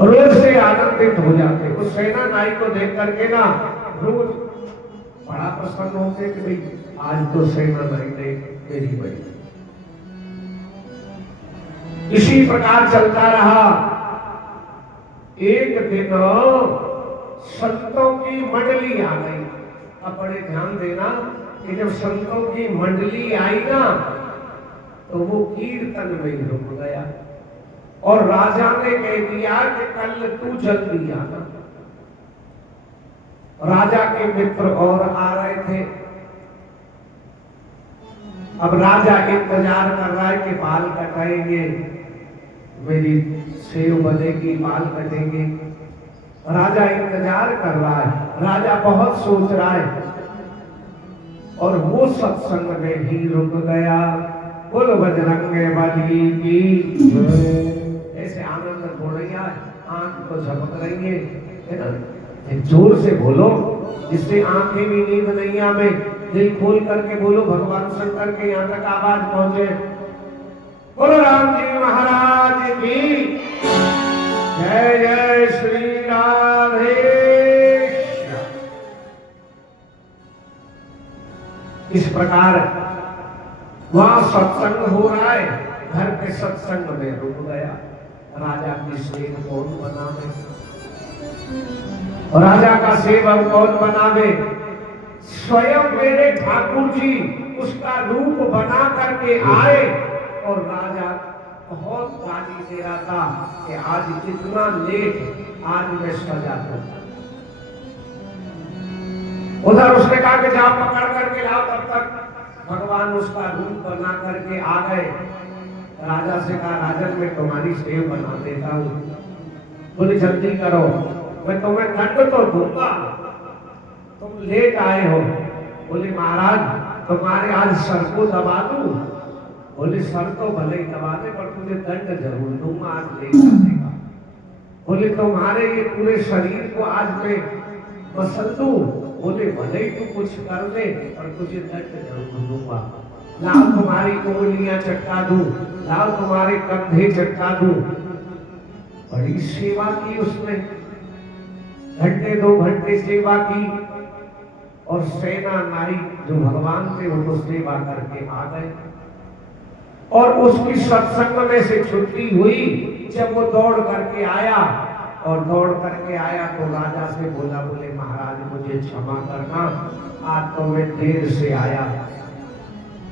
रोज से आनंदित हो जाते। उस सेना नाई को देख करके ना रोज बड़ा प्रसन्न होते कि भाई आज तो सेना नाई ने मेरी बड़ी। इसी प्रकार चलता रहा। एक दिन संतों की मंडली आ गई। अब बड़े ध्यान देना कि जब संतों की मंडली आई ना तो वो कीर्तन में रुक गया और राजा ने कह दिया कि कल तू जल्दी आना। राजा के मित्र और आ रहे थे। अब राजा इंतजार कर रहा है कि बाल कटाएंगे, मेरी सेव बनेगी, बाल कटेंगे। राजा इंतजार कर रहा है। राजा बहुत सोच रहा है और वो सत्संग में ही रुक गया। बोल बजरंगबली की ऐसे आनंद हो रही है, आंख तो झपक रही है ना। जोर से बोलो जिससे आंखें भी नींद नहीं आवे। दिल खोल करके बोलो, भगवान शंकर के यहाँ तक आवाज पहुंचे। बोलो राम जी महाराज की जय। जय श्री राधे। इस प्रकार वहां सत्संग हो रहा है। घर के सत्संग में रुक गया। राजा की सेव कौन बनावे? राजा का सेवक कौन बनावे? स्वयं मेरे ठाकुर जी उसका रूप बना करके आए और राजा बहुत गाली दे रहा था कि आज इतना लेट, आज मैं सजा दूंगा। उधर उसने कहा कि जाओ पकड़ करके लाओ। तब तक भगवान उसका रूप बना करके आ गए। राजा से कहा, राजन मैं तुम्हारी सेव बना देता हूँ। बोले जल्दी करो, मैं तुम्हें दंड तो दूंगा, तुम लेट आए हो। बोले महाराज तुम्हारे आज सर को दबा दूं? बोले सर तो भले ही दबा दे पर तुझे दंड जरूर दूंगा आज लेट आने का। बोले तुम्हारे ये पूरे शरीर को आज मैं मसल दूं? बोले भले ही तू कुछ कर दे पर तुझे दंड जरूर दूंगा। लाओ तुम्हारी उंगलियां चटका दूं, लाओ तुम्हारे कंधे चटका दूं। बड़ी सेवा की उसने, घंटे 2 घंटे सेवा की। और सेना नाई जो भगवान थे वो तो सेवा करके आ गए। और उसकी सत्संग में से छुट्टी हुई। जब वो दौड़ करके आया और दौड़ करके आया तो राजा से बोला, बोले महाराज मुझे क्षमा करना, आज तो मैं देर से आया।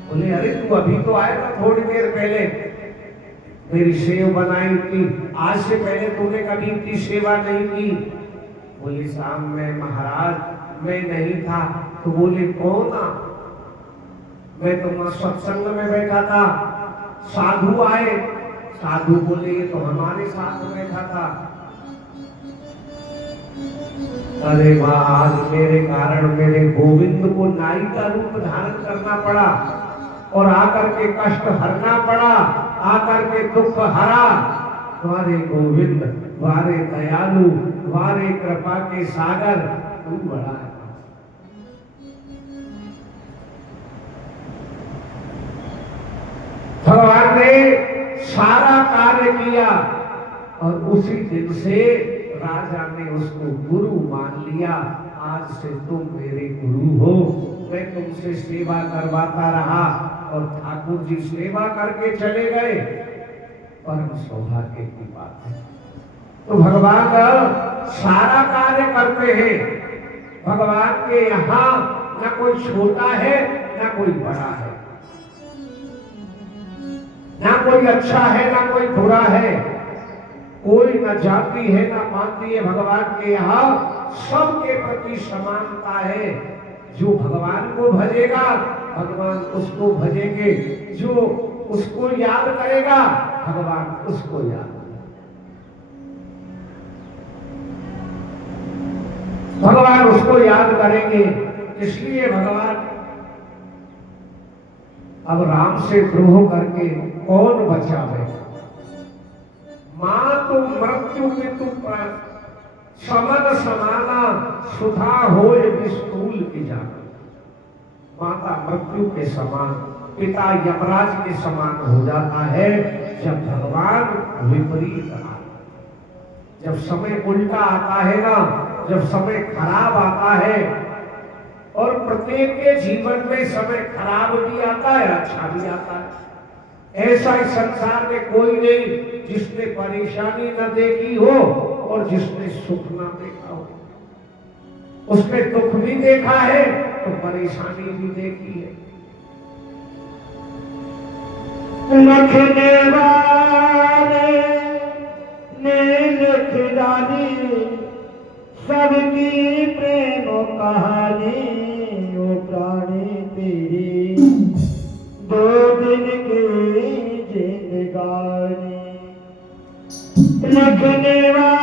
बोले अरे तू अभी तो आया था थोड़ी देर पहले, मेरी सेव बनाई थी। आज से पहले तूने कभी इतनी सेवा नहीं की। बोले शाम में महाराज मैं नहीं था। तो बोले कौन? मैं तो सत्संग में बैठा था, साधु आए। साधु बोले ये तो हमारे साथ बैठा था। अरे वाह, आज मेरे कारण मेरे गोविंद को नाई का रूप धारण करना पड़ा और आकर के कष्ट हरना पड़ा, आकर के दुख हरा। तुम्हारे गोविंद, तुम्हारे दयालु, तुम्हारे कृपा के सागर, तू बड़ा है। भगवान ने सारा कार्य किया और उसी दिन से राजा ने उसको गुरु मान लिया। आज से तुम मेरे गुरु हो, मैं तुमसे सेवा करवाता रहा। और ठाकुर जी सेवा करके चले गए। परम सौभाग्य की बात है। तो भगवान सारा कार्य करते हैं। भगवान के यहाँ न कोई छोटा है न कोई बड़ा है, ना कोई अच्छा है ना कोई बुरा है, कोई न जाति है ना पाति है। भगवान के यहाँ सबके प्रति समानता है। जो भगवान को भजेगा भगवान उसको भजेंगे, जो उसको याद करेगा भगवान उसको याद करेगा। भगवान उसको याद करेंगे। इसलिए भगवान अब राम से द्रोह करके कौन बचावे? मां तो मृत्यु के तू समन समाना, सुधा होय विस्तूल की जाना। माता मृत्यु के समान पिता यमराज के समान हो जाता है जब भगवान विपरीत आता, जब समय उल्टा आता है ना, जब समय खराब आता है। और प्रत्येक के जीवन में समय खराब भी आता है, अच्छा भी आता है। ऐसा इस संसार में कोई नहीं जिसने परेशानी न देखी हो और जिसने सुख ना देखा हो। उसने दुख भी देखा है तो परेशानी भी देखी है। लिखने वाले ने लिख डाली सबकी प्रेम कहानी, ओ प्राणी तेरी 2 दिन की जिंदगानी। लिखने वाले